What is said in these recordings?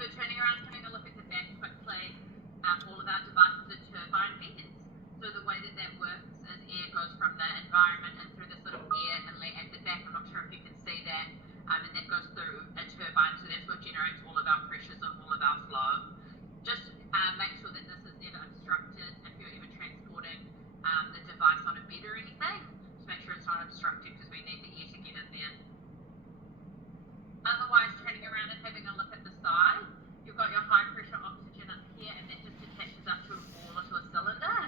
So turning around and having a look at the back quickly, all of our devices are turbine vents. So the way that that works is air goes from the environment and through this little air inlet at the back. I'm not sure if you can see that. And that goes through a turbine, so that's what generates all of our pressures and all of our flow. Just make sure that this is never obstructed if you're ever transporting the device on a bed or anything. Just make sure it's not obstructed because we need the air to get in there. Otherwise, turning around and having a look at the side, you've got your high pressure oxygen up here, and that just attaches up to a ball or to a cylinder.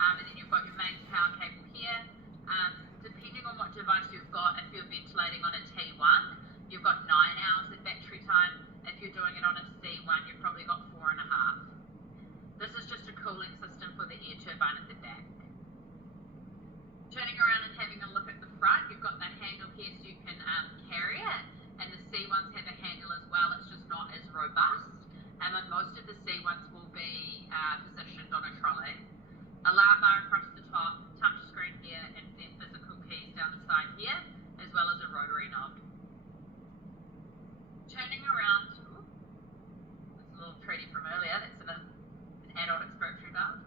And then you've got your main power cable here. Depending on what device you've got, if you're ventilating on a T1, you've got 9 hours of battery time. If you're doing it on a C1, you've probably got 4.5. This is just a cooling system for the air turbine at the back. Turning around and having a look at the front, you've got the handle here so you can carry it. And the C1s have a handle as well, it's just not as robust. And most of the C1s will be positioned on a trolley. Alarm bar across the top, touch screen here, and then physical keys down the side here, as well as a rotary knob. Turning around, that's a little treaty from earlier, that's an adult expiratory valve.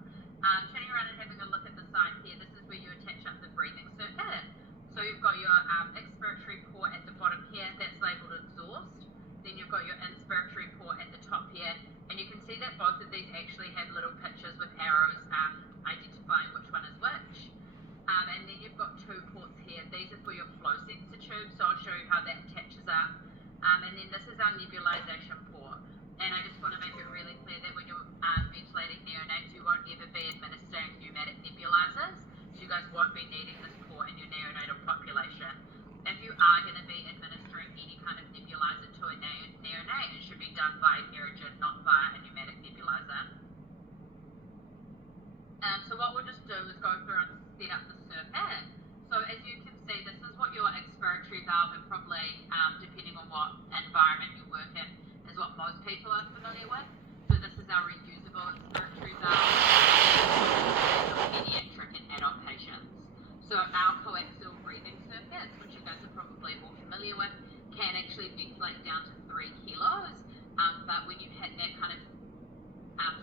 Turning around and having a look at the side here, this is where you attach up the breathing circuit. So you've got your expiratory port at the bottom here, that's labelled exhaust. Then you've got your inspiratory port at the top here, and you can see that both of these actually have little pictures with arrows identifying which one is which. And then you've got 2 ports here. These are for your flow sensor tube, so I'll show you how that attaches up. And then this is our nebulization port. And I just want to make it really clear that when you're ventilating neonates, you won't ever be administering pneumatic nebulizers. So you guys won't be needing this port in your neonatal population. If you are going to be administering any kind of nebulizer to a neonate, it should be done by Aerogen, not via a pneumatic nebulizer. So what we'll just do is go through and set up the circuit. So as you can see, this is what your expiratory valve, and probably depending on what environment you work in, is what most people are familiar with. So this is our reusable expiratory valve for pediatric and adult patients. So our coaxial breathing circuits, which you guys are probably all familiar with, can actually ventilate down to 3 kilos. But when you hit that kind of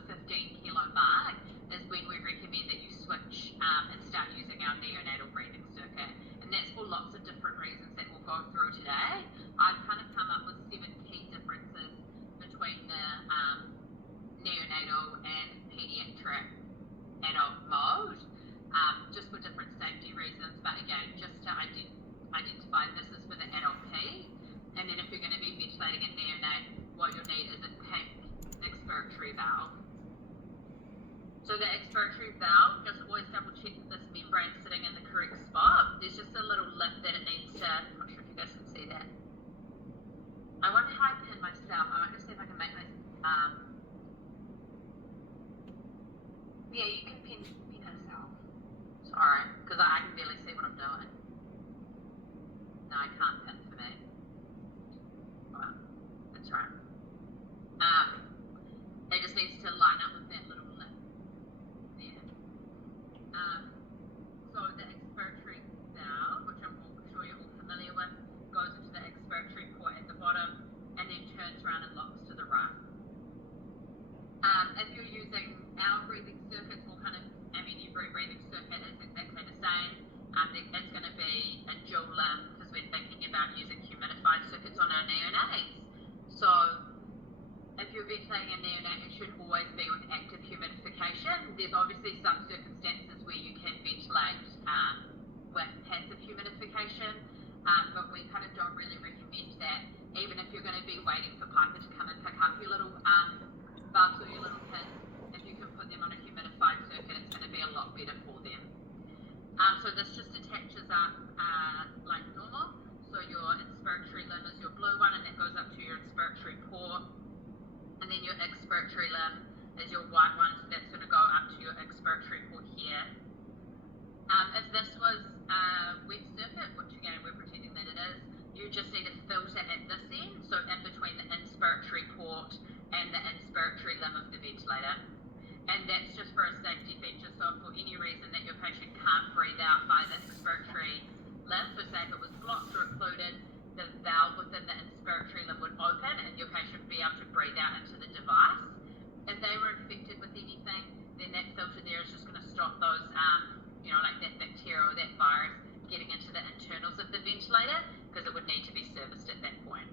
15 kilo mark is when we recommend that you switch and start using our neonatal breathing circuit. And that's for lots of different reasons that we'll go through today. I've kind of come up with 7 key differences between the neonatal and pediatric adult mode, just for different safety reasons. But again, just to identify this is for the adult P. And then if you're going to be ventilating a neonate, what you'll need is a pink expiratory valve. So the expiratory valve, just always double check that this membrane is sitting in the correct spot. There's just a little lip that it needs to, I'm not sure if you guys can see that. I wonder how I pin myself. I might just see if I can make my, yeah, you can pin yourself. Sorry, because I can barely see what I'm doing. No, I can't pin for me. Well, that's right. It just needs to line up with that little lip there. So the expiratory valve, which I'm sure you're all familiar with, goes into the expiratory port at the bottom and then turns around and locks to the right. If you're using our breathing circuits, every breathing circuit is exactly the same. It's going to be a dual limb because we're thinking about using humidified circuits on our neonates. So if you're ventilating a neonate, it should always be with active humidification. There's obviously some circumstances where you can ventilate with passive humidification, but we kind of don't really recommend that. Even if you're going to be waiting for Piper to come and pick up your little bugs or your little kids, if you can put them on a humidified circuit, it's going to be a lot better for them. So this just attaches up like normal. So your inspiratory limb is your blue one, and that goes up to your inspiratory port. And then your expiratory limb is your white one, so that's going to go up to your expiratory port here. If this was a wet circuit, which again we're pretending that it is, you just need a filter at this end, so in between the inspiratory port and the inspiratory limb of the ventilator. And that's just for a safety feature, so if for any reason that your patient can't breathe out by the expiratory limb, so say if it was blocked or occluded, the valve within the inspiratory limb would open and your patient would be able to breathe out into the device. If they were infected with anything, then that filter there is just going to stop those, like that bacteria or that virus getting into the internals of the ventilator, because it would need to be serviced at that point.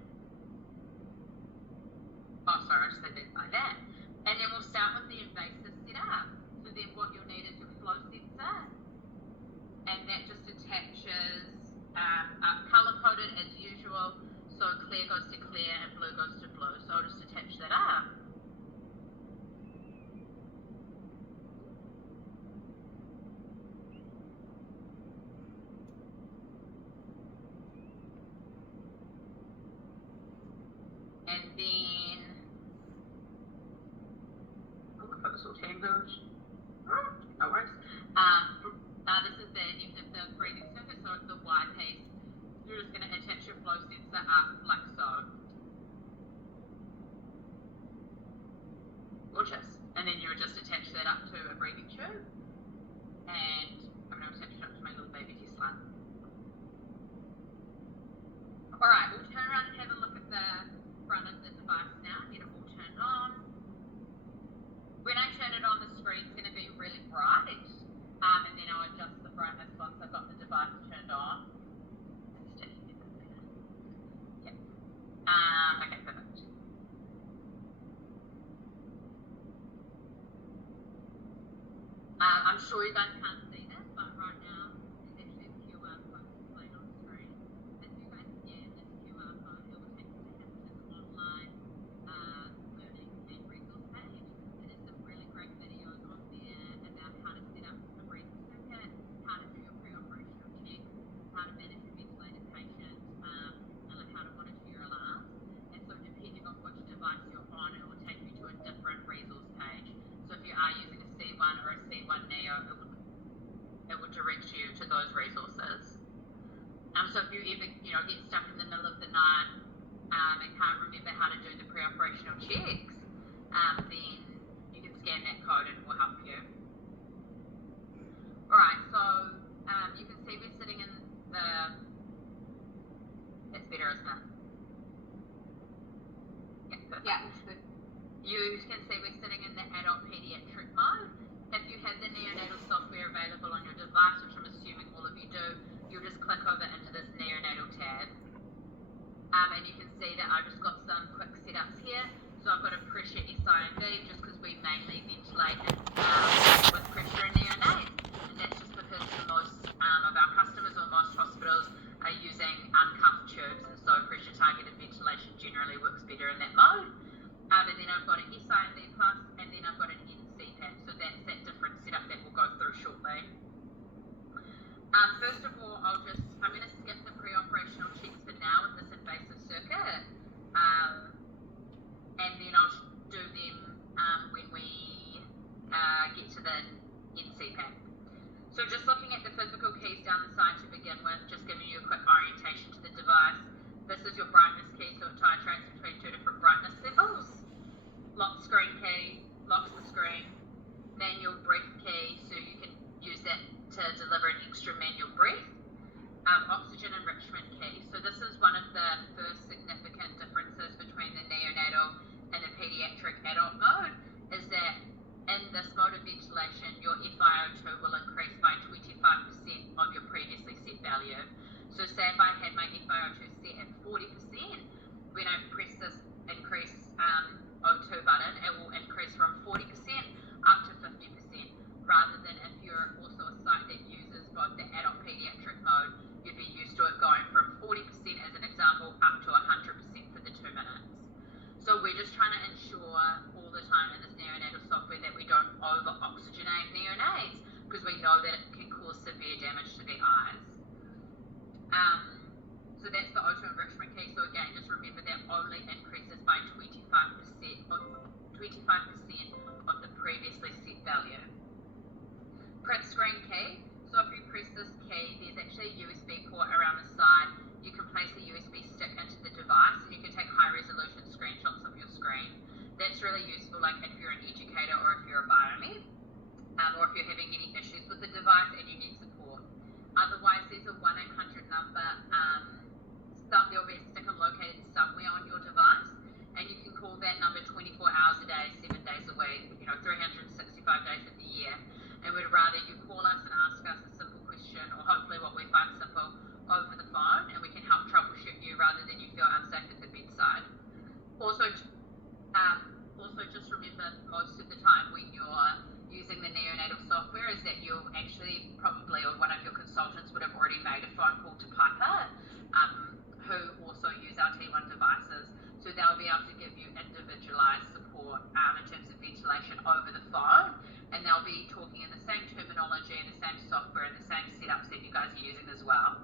Oh, sorry, I just said that like that. And then we'll start with the invasive setup. So then what you'll need is your flow sensor, and that just attaches color-coded as usual. So clear goes to clear and blue goes to blue. So I'll just attach that up. And then, oh, I got this all tangled. No worries. This is the end of the breathing surface, so it's the Y piece. You're just going to attach your flow sensor up like so. Gorgeous. And then you would just attach that up to a breathing tube. And I'm going to attach it up to my little baby Tesla. Alright, we'll turn around and have a look at the front of the device now, get it all turned on. When I turn it on, the screen's going to be really bright, and then I'll adjust the brightness once I've got the device turned on. Yep. Okay, perfect. I'm sure you guys can't see this, but right now there's actually a QR code displayed on the screen. If you guys scan this QR code, it will take you to Hamilton's online learning and resource page. And there's some really great videos on there about how to set up a breathing circuit, how to do your pre-operational checks, how to manage a ventilated patient, and like how to monitor your alarms. And so depending on which device you're on, it will take you to a different resource page. So if you are using a C1 or a C1 Neo, it will direct you to those resources. So if you ever get stuck in the middle of the night and can't remember how to do the pre-operational checks, then you can scan that code and it will help you. Alright, so you can see we're sitting in the, that's better, isn't it? Yeah, perfect. Yeah, that's good. You can see we're sitting in the adult pediatric mode. If you have the neonatal software available on your device, which I'm assuming all of you do, you'll just click over into this neonatal tab. And you can see that I've just got some quick setups here. So I've got a pressure SIMV, just because we mainly ventilate with pressure in neonates. And that's just because most of our customers or most hospitals are using uncuffed tubes, and so pressure targeted ventilation generally works better in that mode. And then I've got an SIMV plus, and then I've got an NCPAP. So that's that different setup that we'll go through shortly. First of all, I'm going to skip the pre-operational checks for now with this invasive circuit. And then I'll do them when we get to the NCPAP. So just looking at the physical keys down the side to begin with, just giving you a quick orientation to the device. This is your brightness key, so it titrates between two different brightness levels. Lock screen key, locks the screen. Manual breath key, so you can use that to deliver an extra manual breath. Oxygen enrichment key. So this is one of the first significant differences between the neonatal and the pediatric adult mode, is that in this mode of ventilation, your FiO2 will increase by 25% of your previously set value. So say if I had my FiO2 set at 40%, when I press this increase O2 button, it will increase from 40% up to 50%, rather than if you're also a site that uses both the adult pediatric mode, you'd be used to it going from 40% as an example up able to give you individualized support in terms of ventilation over the phone, and they'll be talking in the same terminology and the same software and the same setups that you guys are using as well.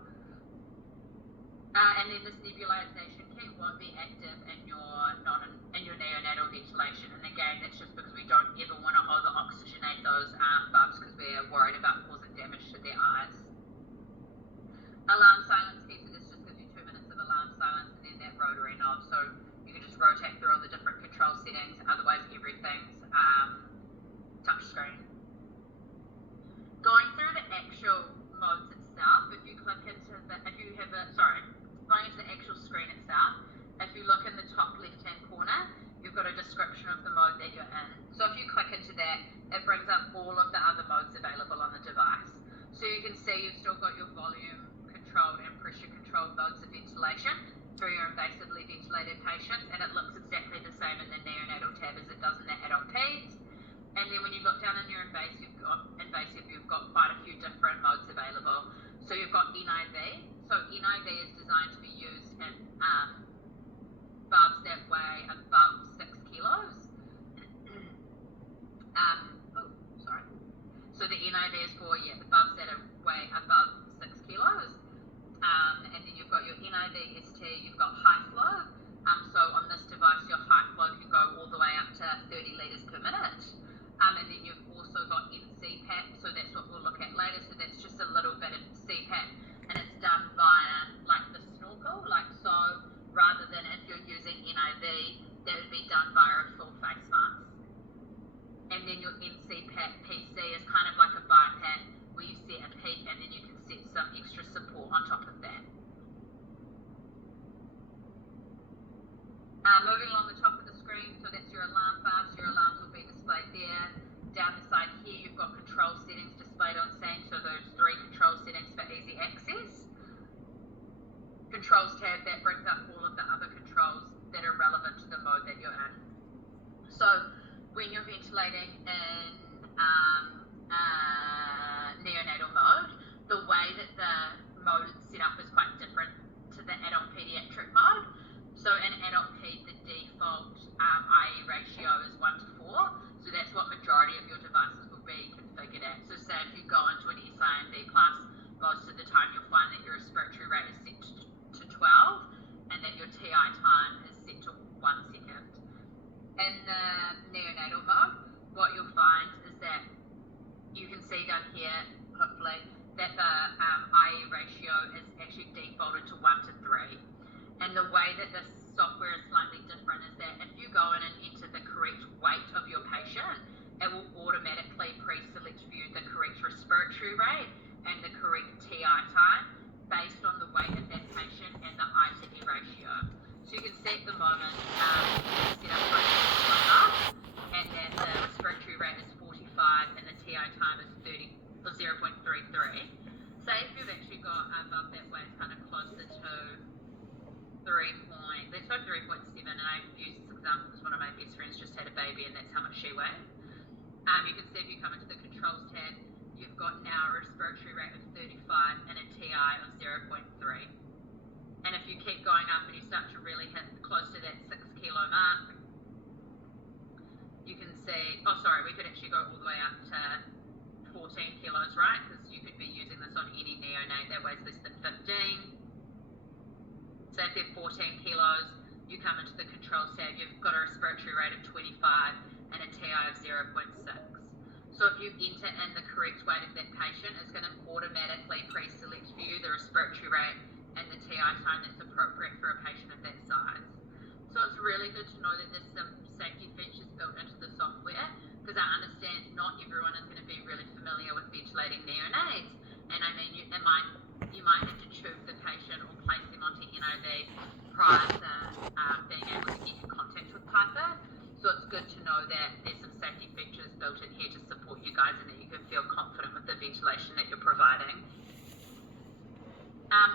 And then this nebulization kit won't be active in your neonatal ventilation. And again, that's just because we don't ever want to over oxygenate those bubs because we're worried about causing damage to their eyes. Alarm silence key, so this just gives you 2 minutes of alarm silence, and then that rotary knob, so you can just rotate through all the different control settings. Otherwise, everything's touch screen. Going through the actual modes itself, if you click into going into the actual screen itself, if you look in the top left-hand corner, you've got a description of the mode that you're in. So if you click into that, it brings up all of the other modes available on the device. So you can see you've still got your volume controlled and pressure controlled modes of ventilation for your invasively ventilated patients, and it looks exactly the same in the neonatal tab as it does in the adult peds. And then when you look down in your invasive, you've got quite a few different modes available. So you've got NIV. So NIV is designed to be used in bubs that weigh above 6 kilos. So the NIV is for the bubs that weigh above 6 kilos. And then you've got your NIV ST, you've got high flow. So on this device, your high flow can go all the way up to 30 litres per minute. And then you've also got NCPAP, so that's what we'll look at later. So that's just a little bit of CPAP, and it's done via like the snorkel, like so, rather than if you're using NIV, that would be done via a full face mask. And then your NCPAP PC is kind of like a BiPAP where you set a peak and then you can set some extra support on top of that. Moving along the top of the screen, so that's your alarm bars. Your alarms will be displayed there. Down the side here, you've got control settings displayed on scene, so those 3 control settings for easy access. Controls tab, that brings up all of the other controls that are relevant to the mode that you're in. So when you're ventilating in neonatal mode, the way that the mode is set up is quite different to the adult pediatric mode. So in adult ped, the default IE ratio is 1:4, so that's what majority of your devices will be configured at. So say if you go into an SINV plus, most of the time you'll find that your respiratory rate is set to 12 and that your TI time is set to 1 second. In the neonatal mode, what you'll find is that you can see down here, hopefully, that the IE ratio is actually defaulted to 1:3. And the way that this software is slightly different is that if you go in and enter the correct weight of your patient, it will automatically pre-select for you the correct respiratory rate and the correct TI time based on the weight of that patient and the I/E ratio. So you can see at the moment, it's set up for and then the respiratory rate is 45 and the TI time is 0.33. Say if you've actually got a bump that weighs kind of closer to 3.7, and I use this example because one of my best friends just had a baby and that's how much she weighed. You can see if you come into the controls tab, you've got now a respiratory rate of 35 and a TI of 0.3. And if you keep going up and you start to really hit close to that 6 kilo mark, you can see, we could actually go all the way up to 14 kilos, right? Because you could be using this on any neonate that weighs less than 15. So if you're 14 kilos, you come into the control tab, you've got a respiratory rate of 25 and a TI of 0.6. So if you enter in the correct weight of that patient, it's going to automatically pre-select for you the respiratory rate and the TI time that's appropriate for a patient of that size. So it's really good to know that there's some safety features built into the software, because I understand not everyone is going to be really familiar with ventilating neonates, and I mean you might have to tube the patient or place them onto NIV prior to being able to get in contact with Piper. So it's good to know that there's some safety features built in here to support you guys and that you can feel confident with the ventilation that you're providing.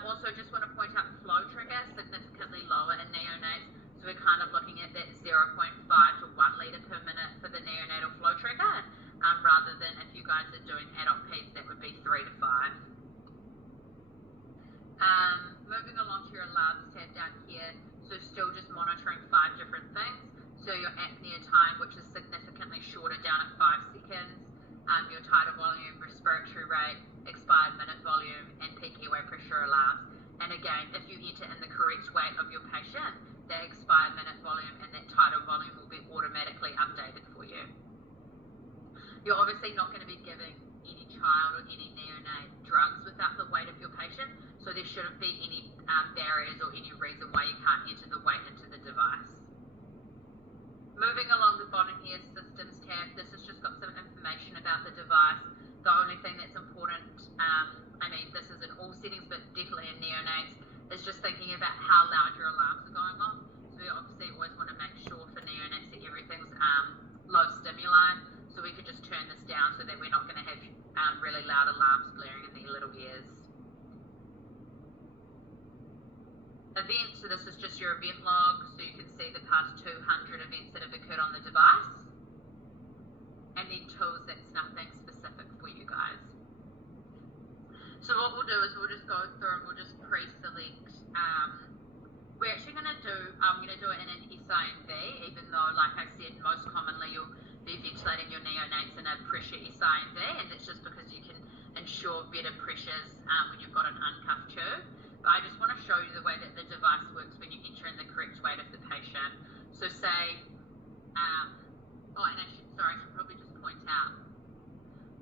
Also, just want to point out flow trigger significantly lower in neonates. So we're kind of looking at that 0.5 to 1 litre per minute for the neonatal flow trigger, rather than if you guys are doing adult peds, that would be 3 to 5. Moving along to your alarms tab down here, so still just monitoring 5 different So your apnea time, which is significantly shorter, down at 5 seconds, your tidal volume, respiratory rate, expired minute volume, and peak airway pressure alarms. And again, if you enter in the correct weight of your patient, that expired minute volume and that tidal volume will be automatically updated for you. You're obviously not going to be giving any child or any neonate drugs without the weight of your patient, so there shouldn't be any barriers or any reason why you can't enter the weight into the device. Moving along the bottom here, systems tab, this has just got some information about the device. The only thing that's important, this is in all settings, but definitely in neonates, is just thinking about how loud your alarms are going off. So we obviously always want to make sure for neonates that everything's low stimuli. So we could just turn this down so that we're not going to have really loud alarms blaring in their little ears. Events, so this is just your event log, so you can see the past 200 events that have occurred on the device. And then tools, that's nothing specific for you guys. So what we'll do is we'll just go through and we'll just pre-select. We're actually going to do, I'm going to do it in an SINV, even though, like I said, most commonly you'll be ventilating your neonates in a pressure SINV, and that's just because you can ensure better pressures when you've got an uncuffed tube. But I just want to show you the way that the device works when you enter in the correct weight of the patient. So say, I should probably just point out,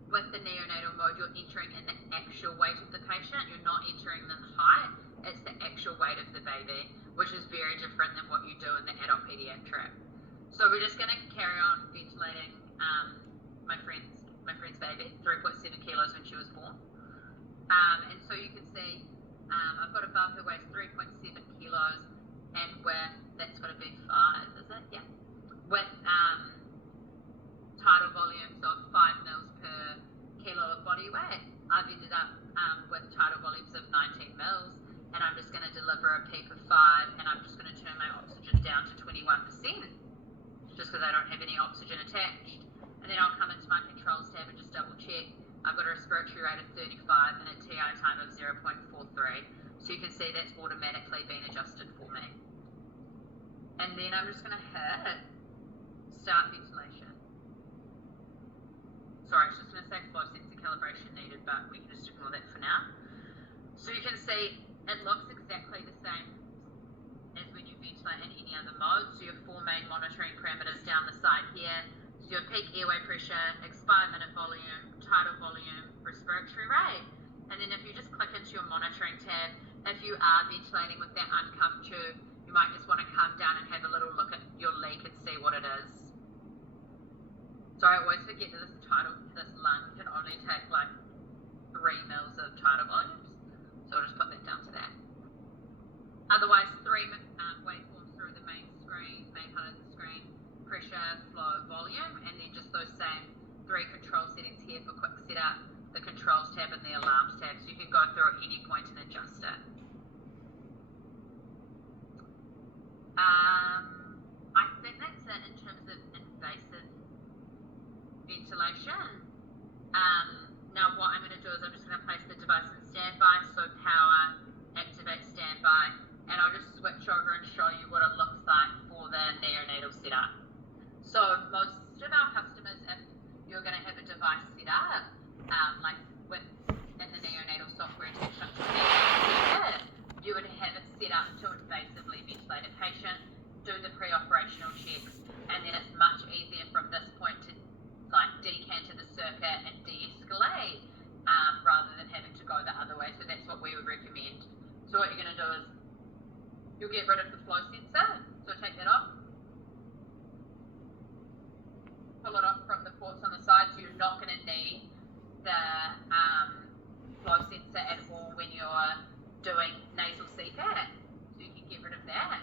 with the neonatal mode, you're entering in the actual weight of the patient. You're not entering in height. It's the actual weight of the baby, which is very different than what you do in the adult pediatric. So we're just going to carry on ventilating my friend's baby, 3.7 kilos when she was born. And so you can see I've got above her waist 3.7 kilos, and with, that's got to be 5, is it? Yeah. With tidal volumes of 5 mils per kilo of body weight, I've ended up with tidal volumes of 19 mils, and I'm just going to deliver a peak of 5, and I'm just going to turn my oxygen down to 21%, just because I don't have any oxygen attached. And then I'll come into my controls tab and just double check. I've got a respiratory rate of 35 and a TI time of 0.43. So you can see that's automatically been adjusted for me. And then I'm just going to hit start ventilation. Sorry, it's just going to say flow sensor calibration needed, but we can just ignore that for now. So you can see it looks exactly the same as when you ventilate in any other mode. So your 4 main monitoring parameters down the side here. So your peak airway pressure, expired minute volume, tidal volume, respiratory rate. And then if you just click into your monitoring tab, if you are ventilating with that uncuffed tube, you might just want to come down and have a little look at your leak and see what it is. So I always forget that this lung can only take like 3 mils of tidal volumes. So I'll just put that down to that. Otherwise, 3 waveforms through the main part of the screen, pressure, flow, volume, and then just those same 3 control settings here for quick setup, the controls tab and the alarms tab, so you can go through at any point and adjust it. I think that's it in terms of invasive ventilation. Now what I'm going to do is I'm just going to place the device in standby, so power, activate standby, and I'll just switch over and show you what it looks like for the neonatal setup. So most of our customers, if you're going to have a device set up, like in the neonatal software attached up to the circuit, you would have it set up to invasively ventilate a patient, do the pre-operational checks, and then it's much easier from this point to like decanter the circuit and de-escalate rather than having to go the other way. So that's what we would recommend. So what you're going to do is you'll get rid of the flow sensor. So take that off. Pull it off from the ports on the side, so you're not going to need the flow sensor at all when you're doing nasal CPAP. So you can get rid of that.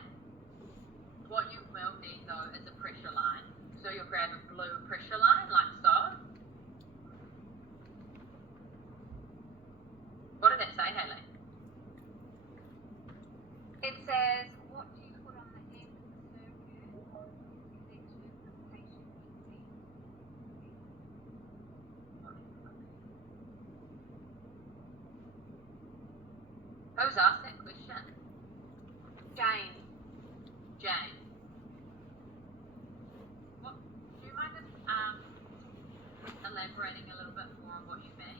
What you will need though is a pressure line. So you'll grab a blue pressure line like so. What did that say, Hayley? It says, what do you put on the end of the circuit to connect with the patient using? Who's asked that question? Jane. Jane. elaborating a little bit more on what you mean?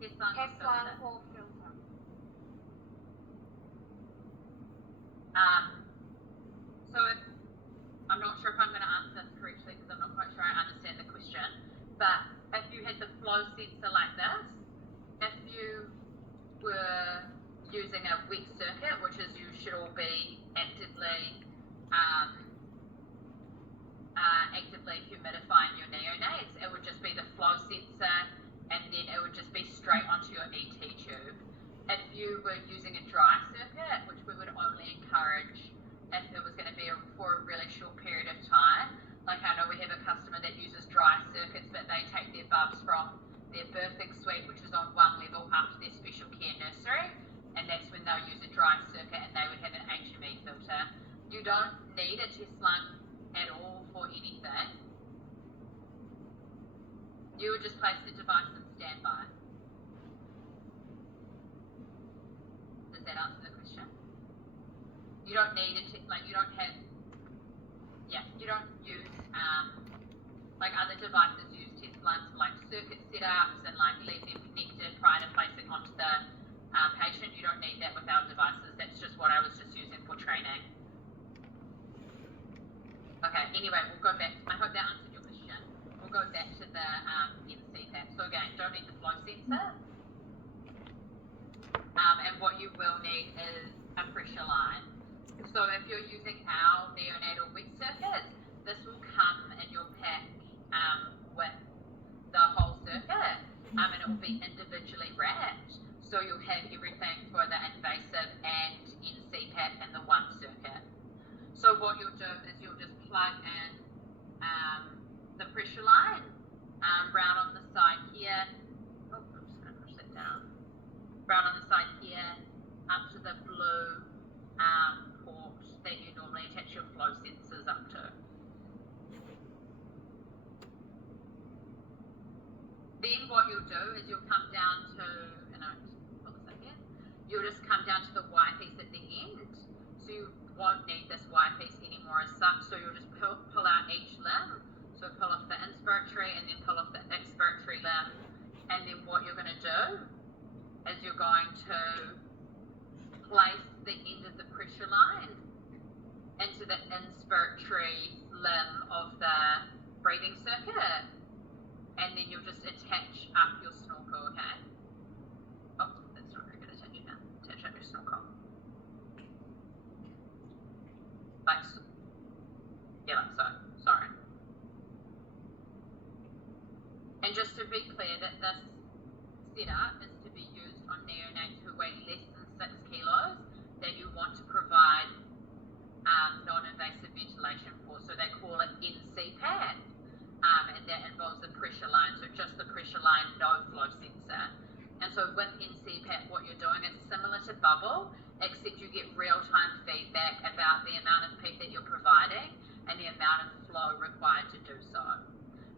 Teflon or filter. So I'm not sure if I'm going to answer this correctly because I'm not quite sure I understand the question. But if you had the flow sensor like this, if you were using a wet circuit, which is you should all be actively humidifying your neonates, it would just be the flow sensor, and then it would just be straight onto your ET tube. If you were using a dry circuit, which we would only encourage if it was going to be for a really short period of time, like I know we have a customer that uses dry circuits, but they take their bubs from their birthing suite, which is on one level, up to their special care nursery, and that's when they'll use a dry circuit and they would have an HME filter. You don't need a test lung at all for anything. You would just place the device in standby. Does that answer the question? You don't need a you don't have, you don't use, like other devices use test lungs for like circuit setups and like leave them connected prior to placing onto the patient. You don't need that with our devices. That's just what I was just using for training. Okay, anyway, we'll go back. I hope that answered your question. We'll go back to the NCPAP. So again, don't need the flow sensor. And what you will need is a pressure line. So if you're using our neonatal wet circuit, this will come in your pack with the whole circuit, and it will be individually wrapped. So you'll have everything for the invasive and NCPAP in the one circuit. So what you'll do is you'll just plug in the pressure line round on the side here. Oh, I'm just going to push that down. Round on the side here, up to the blue port that you normally attach your flow sensors up to. Then what you'll do is you'll come down to, and I'll just pull this up here, you'll just come down to the Y piece at the end. So you won't need this Y piece anymore as such, so you'll just pull out each limb. So pull off the inspiratory and then pull off the expiratory limb. And then what you're going to do is you're going to place the end of the pressure line into the inspiratory limb of the breathing circuit, and then you'll just attach up your snorkel, okay? Oh, that's not very good attaching now. Attach up your snorkel. Like so. Yeah, like so. Sorry. And just to be clear that this setup is to be used on neonates who weigh less than 6 kilos that you want to provide non-invasive ventilation for. So they call it NCPAP, and that involves the pressure line. So just the pressure line, no flow sensor. And so with NCPAP, what you're doing is similar to bubble, except you get real-time feedback about the amount of PEEP that you're providing and the amount of flow required to do so.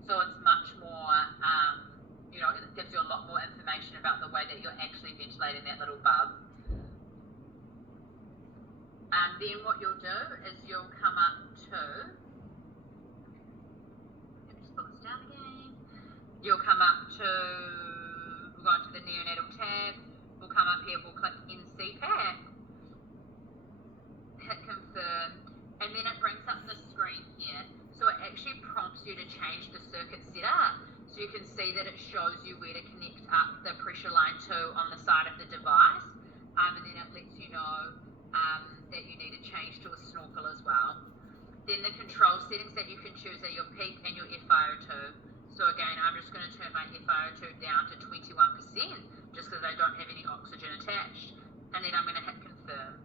So it's much more, it gives you a lot more information about the way that you're actually ventilating that little bub. Then what you'll do is you'll come up to, let me just pull this down again. You'll come up to, we'll go into the neonatal tab, we'll come up here, we'll click NCPAP, hit confirm, and then it brings up the screen here. So it actually prompts you to change the circuit setup. So you can see that it shows you where to connect up the pressure line to on the side of the device, and then it lets you know that you need to change to a snorkel as well. Then the control settings that you can choose are your PEEP and your FiO2. So again, I'm just going to turn my FiO2 down to 21%, just because I don't have any oxygen attached. And then I'm going to hit confirm.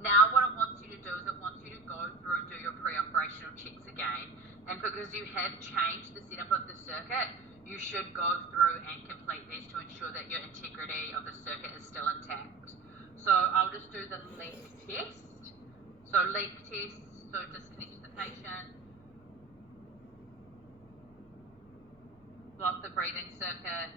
Now what it wants you to do is it wants you to go through and do your pre-operational checks again. And because you have changed the setup of the circuit, you should go through and complete these to ensure that your integrity of the circuit is still intact. So I'll just do the leak test. So leak test, so disconnect the patient, block the breathing circuit,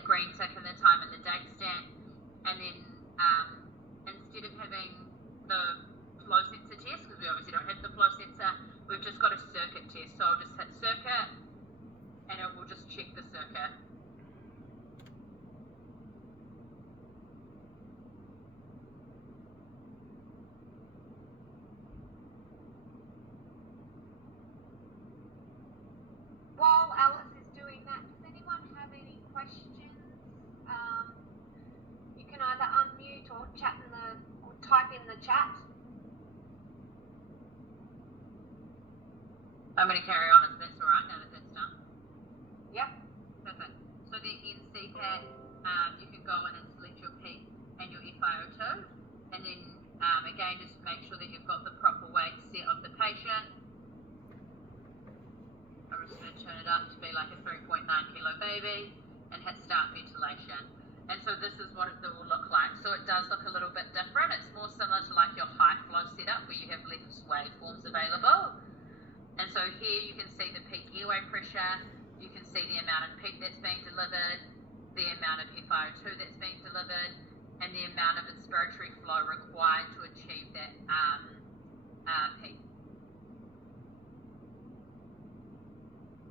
that green tick and the time and the date stamp, and then instead of having the flow sensor test, because we obviously don't have the flow sensor, we've just got a circuit test. So I'll just hit circuit, and it will just check the circuit. While Alice is doing that, does anyone have any questions? You can either unmute or type in the chat. I'm going to carry on if that's all right now that that's done. Yep. Perfect. So then in CPAP, you can go in and select your peak and your FiO2, and then again just make sure that you've got the proper weight set of the patient. I'm just going to turn it up to be like a 3.9 kilo baby and hit start ventilation. And so this is what it will look like. So it does look a little bit different. It's more similar to like your high flow setup where you have less waveforms available. And so here you can see the peak airway pressure, you can see the amount of peak that's being delivered, the amount of FiO2 that's being delivered, and the amount of inspiratory flow required to achieve that peak.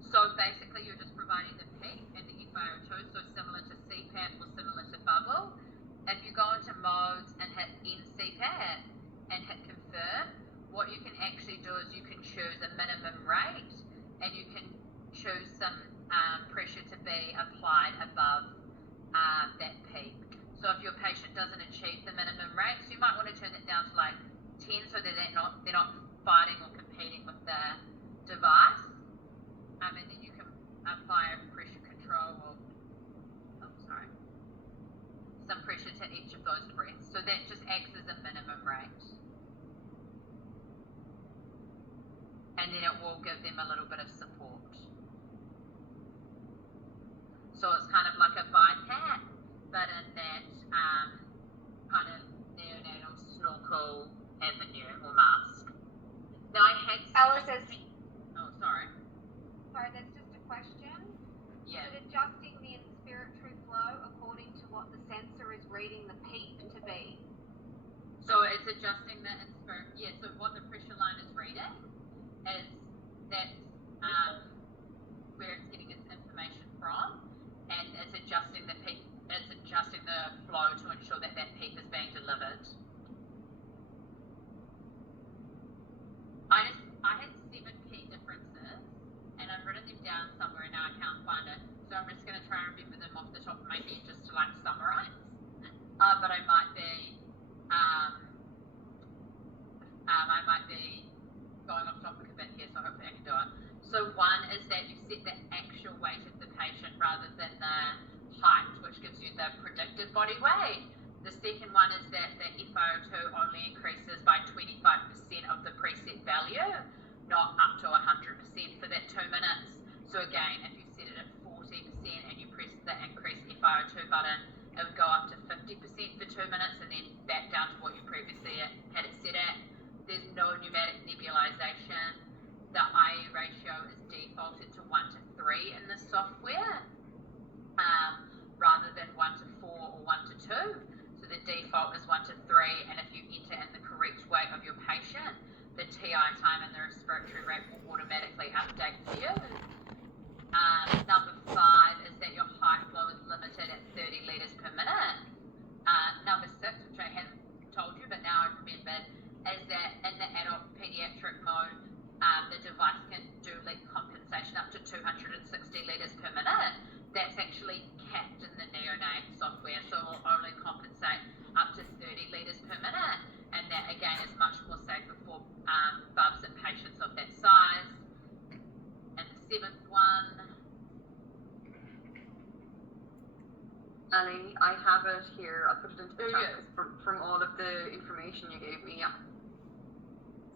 So basically you're just providing the peak and the FiO2, so similar to CPAP or similar to bubble. If you go into modes and hit end CPAP and hit confirm, what you can actually do is you can choose a minimum rate and you can choose some pressure to be applied above that peak. So if your patient doesn't achieve the minimum rates, you might want to turn it down to like 10 so that they're not fighting or competing with the device. And then you can apply a pressure control or some pressure to each of those breaths. So that just acts as a minimum rate. And then it will give them a little bit of support. So it's kind of like a BiPAP, but in that kind of neonatal snorkel avenue or mask. Now I had Alice says, oh, sorry. Sorry, that's just a question. Yeah. Is it adjusting the inspiratory flow according to what the sensor is reading the peak to be? So it's adjusting the so what the pressure line is reading is that's where it's getting its information from, and it's adjusting the peak, it's adjusting the flow to ensure that that peak is being delivered. I had 7 key differences, and I've written them down somewhere, and now I can't find it. So I'm just going to try and remember them off the top of my head just to like summarize. But I might be going off topic a bit here, so hopefully I can do it. So one is that you set the actual weight of the patient rather than the height, which gives you the predicted body weight. The second one is that the FiO2 only increases by 25% of the preset value, not up to 100% for that 2 minutes. So again, if you set it at 40% and you press the increase FiO2 button, it would go up to 50% for 2 minutes and then back down to what you previously had it set at. There's no pneumatic nebulization. The IE ratio is defaulted to 1 to 3 in the software, rather than 1 to 4 or 1 to 2. So the default is 1 to 3, and if you enter in the correct weight of your patient, the TI time and the respiratory rate will automatically update for you. Number 5 is that your high flow is limited at 30 litres per minute. Number 6, which I hadn't told you, but now I've remembered, is that in the adult pediatric mode, the device can do leak compensation up to 260 litres per minute. That's actually capped in the neonate software, so it will only compensate up to 30 litres per minute, and that again is much more safer for bubs and patients of that size. And the 7th one, Annie, I have it here. I'll put it into the chat from all of the information you gave me. Yeah.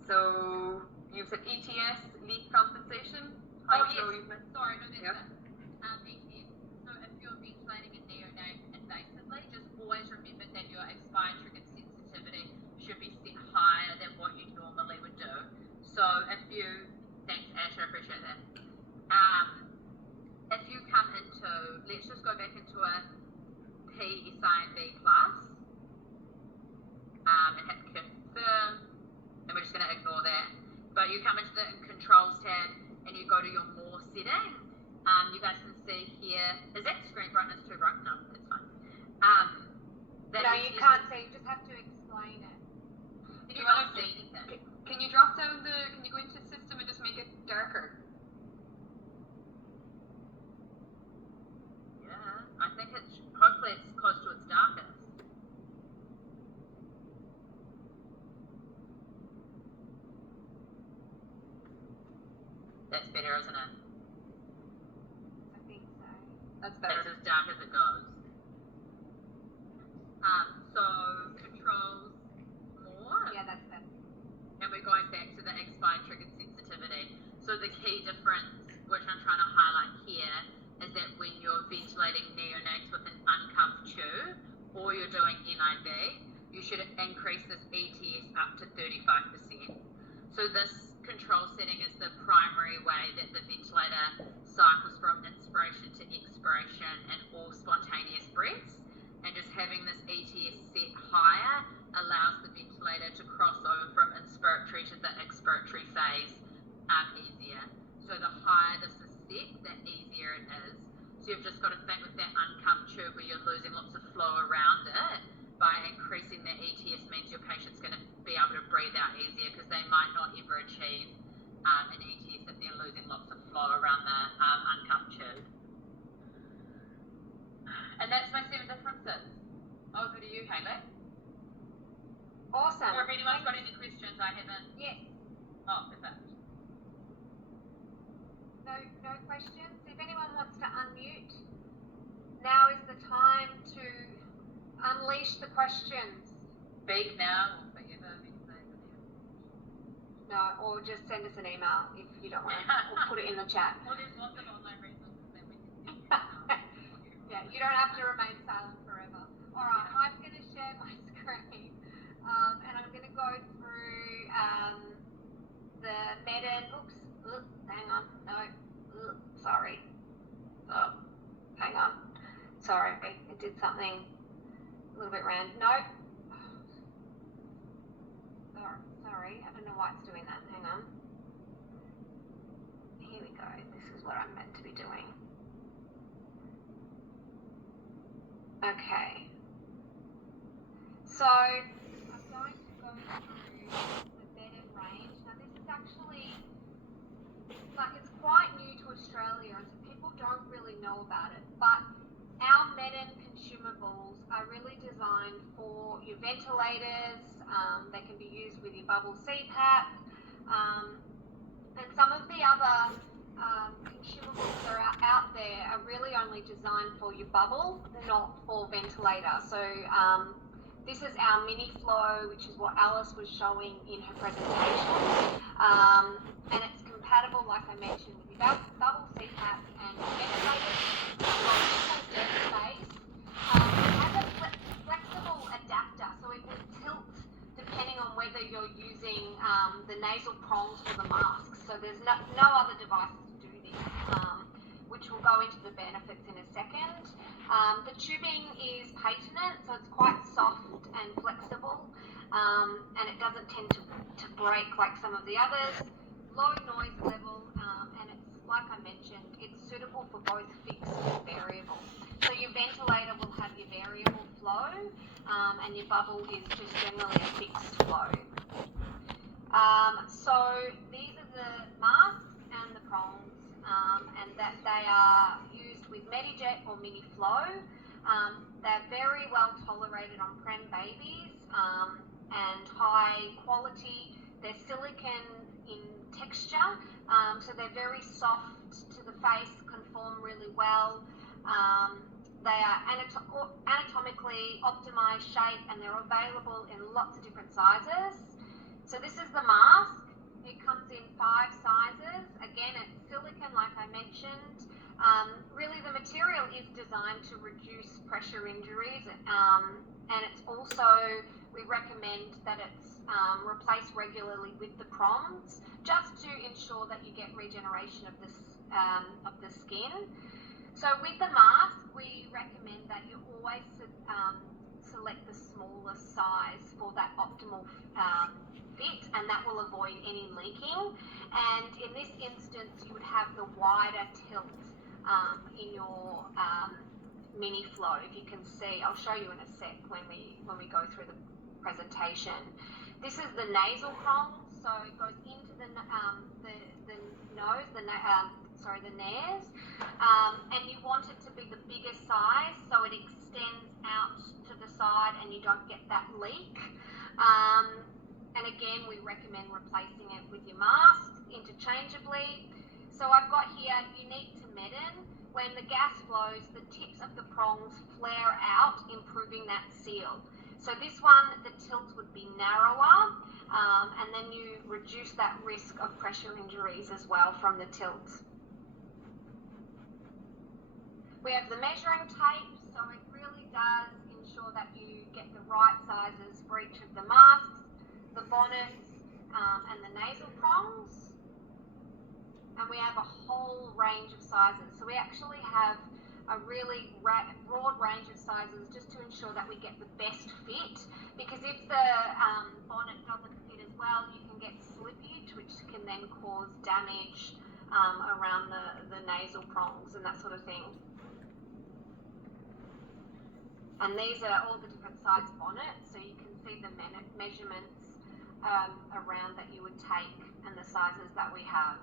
So you've said ETS, leak compensation. Sorry, no, that's it. Yeah. ETS. So if you're ventilating a neonate invasively, just always remember that your expired trigger sensitivity should be set higher than what you normally would do. So if you, thanks Ash, I appreciate that. If you come into, let's just go back back into a P sign B plus, and hit confirm, and we're just going to ignore that. But you come into the controls tab and you go to your more setting. You guys can see here, is that screen brightness too bright? No, that's fine. No, you can't see, you just have to explain it. Can you not see anything? Can you drop down can you go into system and just make it darker? Yeah, I think hopefully it's close to its darkest. That's better, isn't it? I think so. That's better. That's as dark as it goes. So controls more. Yeah, that's better. And we're going back to the X-Spine triggered sensitivity. So the key difference, which I'm trying to highlight here, is that when you're ventilating neonates with an uncuffed tube, or you're doing NIV, you should increase this ETS up to 35%. So this control setting is the primary way that the ventilator cycles from inspiration to expiration and all spontaneous breaths. And just having this ETS set higher allows the ventilator to cross over from inspiratory to the expiratory phase easier. So the higher this is set, the easier it is. So you've just got to think with that uncuffed tube where you're losing lots of flow around it, by increasing the ETS means your patient's going to be able to breathe out easier, because they might not ever achieve an ETS if they're losing lots of flow around the uncuffed tube. And that's my 7 differences. Over to you, Hayley. Awesome. Or if anyone's got any questions, I haven't. Yes. Oh, perfect. No questions. If anyone wants to unmute, now is the time to unleash the questions. Speak now or forever be silent. No, or just send us an email if you don't want to, or put it in the chat. Well, there's lots of online resources that we can see. Yeah, you don't have to remain silent forever. All right, I'm going to share my screen, and I'm going to go through the Meden. Oops, hang on. No, sorry. Oh, hang on. Sorry, it did something a little bit random. No. Sorry, I don't know why it's doing that. Hang on. Here we go. This is what I'm meant to be doing. Okay. So I'm going to go through the Meden range. Now this is actually, it's quite new to Australia, and so people don't really know about it. But our Meden consumables are really designed for your ventilators. They can be used with your bubble CPAP, and some of the other consumables that are out there are really only designed for your bubble, not for ventilator. So this is our mini flow, which is what Alice was showing in her presentation, and it's compatible, like I mentioned, with your bubble CPAP and ventilators. Space. It has a flexible adapter, so it will tilt depending on whether you're using the nasal prongs for the masks. So there's no other devices to do this, which will go into the benefits in a second. The tubing is patented, so it's quite soft and flexible, and it doesn't tend to break like some of the others. Low noise level, and it's, like I mentioned, it's suitable for both fixed and variable. So your ventilator will have your variable flow, and your bubble is just generally a fixed flow. So these are the masks and the prongs, and that they are used with MediJet or Mini Flow. They're very well tolerated on prem babies, and high quality. They're silicone in texture, so they're very soft to the face, conform really well. They are anatomically optimized shape, and they're available in lots of different sizes. So this is the mask. It comes in 5 sizes. Again, it's silicone, like I mentioned. Really, the material is designed to reduce pressure injuries, and it's also, we recommend that it's replaced regularly with the prongs, just to ensure that you get regeneration of the skin. So with the mask, we recommend that you always select the smallest size for that optimal fit, and that will avoid any leaking. And in this instance, you would have the wider tilt in your mini flow. If you can see, I'll show you in a sec when we go through the presentation. This is the nasal prong, so it goes into the nose, the nares, and you want it to be the biggest size so it extends out to the side and you don't get that leak. And again, we recommend replacing it with your mask interchangeably. So I've got here, unique to Medin, when the gas flows, the tips of the prongs flare out, improving that seal. So this one, the tilt would be narrower, and then you reduce that risk of pressure injuries as well from the tilt. We have the measuring tape, so it really does ensure that you get the right sizes for each of the masks, the bonnets, and the nasal prongs. And we have a whole range of sizes. So we actually have a really broad range of sizes just to ensure that we get the best fit, because if the bonnet doesn't fit as well, you can get slippage, which can then cause damage around the nasal prongs and that sort of thing. And these are all the different size bonnets, so you can see the measurements around that you would take and the sizes that we have,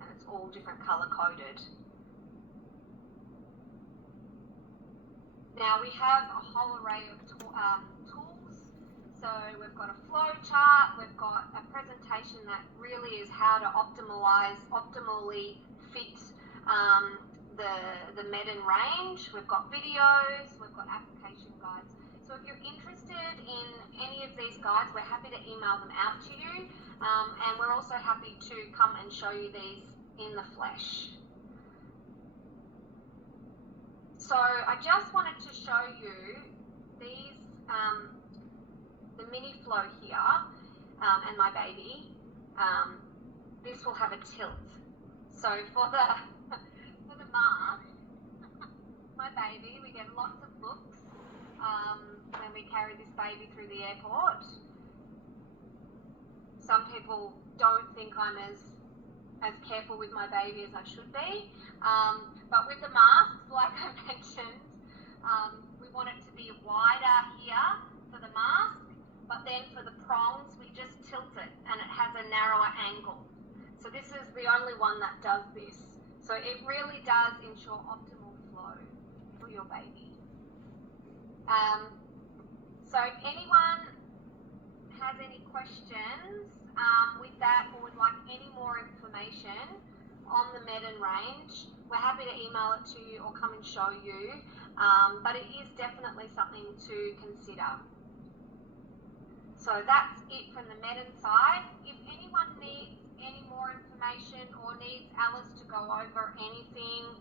and it's all different color coded. Now we have a whole array of tools. So we've got a flow chart, we've got a presentation that really is how to optimally fit the Medin range. We've got videos, we've got application guides. So if you're interested in any of these guides, we're happy to email them out to you, and we're also happy to come and show you these in the flesh. So I just wanted to show you these, the mini flow here, and my baby. This will have a tilt. So for the mask, my baby, we get lots of books when we carry this baby through the airport. Some people don't think I'm as careful with my baby as I should be. But with the masks, like I mentioned, we want it to be wider here for the mask, but then for the prongs, we just tilt it and it has a narrower angle. So this is the only one that does this. So it really does ensure optimal flow for your baby. So if anyone has any questions with that, or would like any more information on the Medin range, we're happy to email it to you or come and show you, but it is definitely something to consider. So that's it from the Medin side. If anyone needs any more information or needs Alice to go over anything,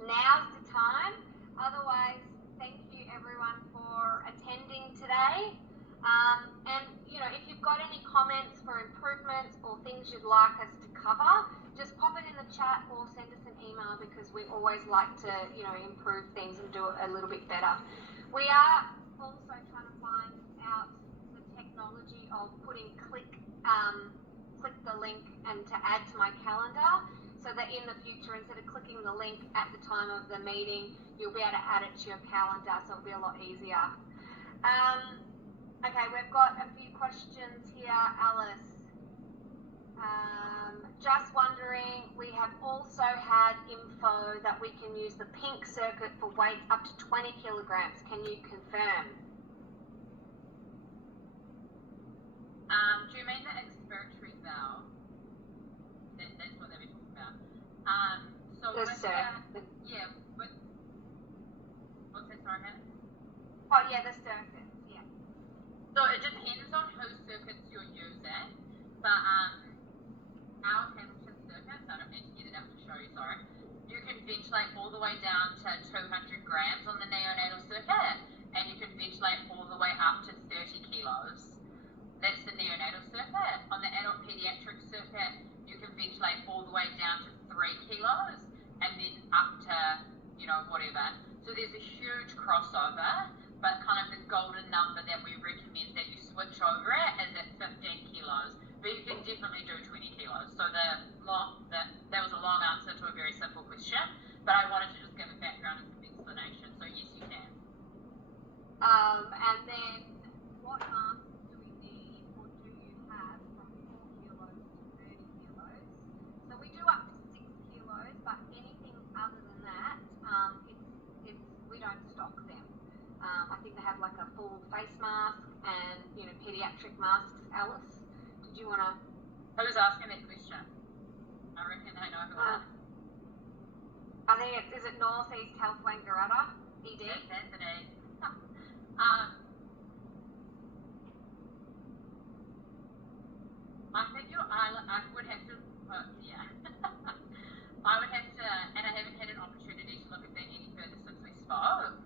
now's the time. Otherwise, thank you everyone for attending today. And if you've got any comments for improvements or things you'd like us to cover, just pop it in the chat or send us an email, because we always like to improve things and do it a little bit better. We are also trying to find out the technology of putting click the link and to add to my calendar, so that in the future, instead of clicking the link at the time of the meeting, you'll be able to add it to your calendar, so it'll be a lot easier. Okay, we've got a few questions here, Alice. Just wondering, we have also had info that we can use the pink circuit for weight up to 20 kilograms. Can you confirm? Do you mean the expiratory valve? That's what they were talking about. So the with circuit. Yeah. What's that? Sorry, Hannah? Oh yeah, the circuit. Yeah. So it depends on whose circuits you're using, but our Hamilton circuits, I don't need to get it out to show you, sorry. You can ventilate all the way down to 200 grams on the neonatal circuit, and you can ventilate all the way up to 30 kilos. That's the neonatal circuit. On the adult pediatric circuit, you can ventilate all the way down to 3 kilos, and then up crossover, but kind of the golden number that we recommend that you switch over at is at 15 kilos. But you can definitely do 20 kilos. So that was a long answer to a very simple question, but I wanted to just give a background and some explanation. So yes, you can. And then what masks do we need, or do you have, from 4 kilos to 30 kilos? So we do up to 6 kilos, but anything other than that, we don't stock them. I think they have like a full face mask and pediatric masks. Alice, did you want to? Who's asking that question? I reckon I know who it is. I think is it North East Health Wangaratta, ED? That's Anthony. I think I would have to, yeah. I would have to, and I haven't had an opportunity to look at that any further since we spoke.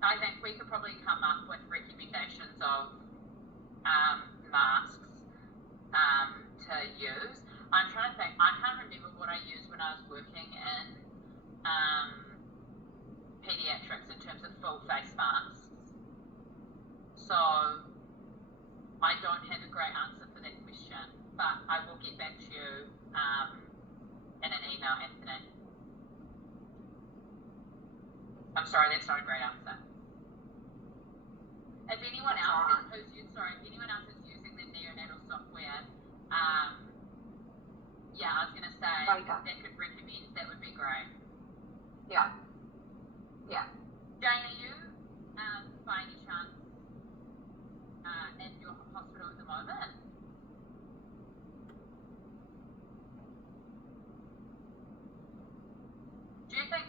I think we could probably come up with recommendations of masks to use. I'm trying to think. I can't remember what I used when I was working in pediatrics in terms of full face masks. So I don't have a great answer for that question, but I will get back to you in an email, Anthony. I'm sorry, that's not a great answer. If anyone else is using the neonatal software, yeah, I was going to say that could recommend, that would be great. Yeah. Yeah. Jane, are you, by any chance, in your hospital at the moment?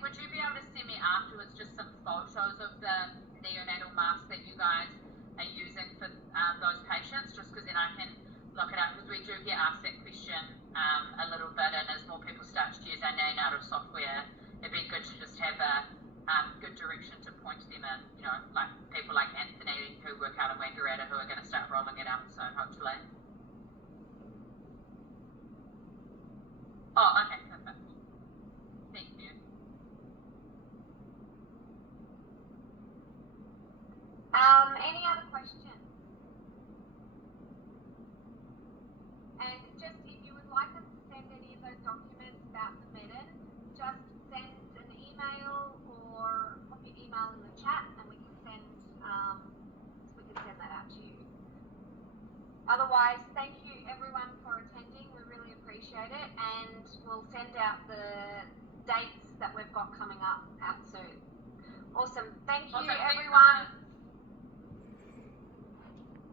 Would you be able to send me afterwards just some photos of the neonatal mask that you guys are using for those patients, just because then I can look it up, because we do get asked that question a little bit, and as more people start to use our neonatal software, it'd be good to just have a good direction to point them in, like people like Anthony who work out of Wangaratta who are going to start rolling it out soon, hopefully. Oh, okay, perfect. Thank you. Any other questions? And just if you would like us to send any of those documents about the medin, just send an email or pop your email in the chat, and we can send that out to you. Otherwise, thank you everyone for attending. We really appreciate it, and we'll send out the dates that we've got coming up out soon. Awesome. Thank you, everyone.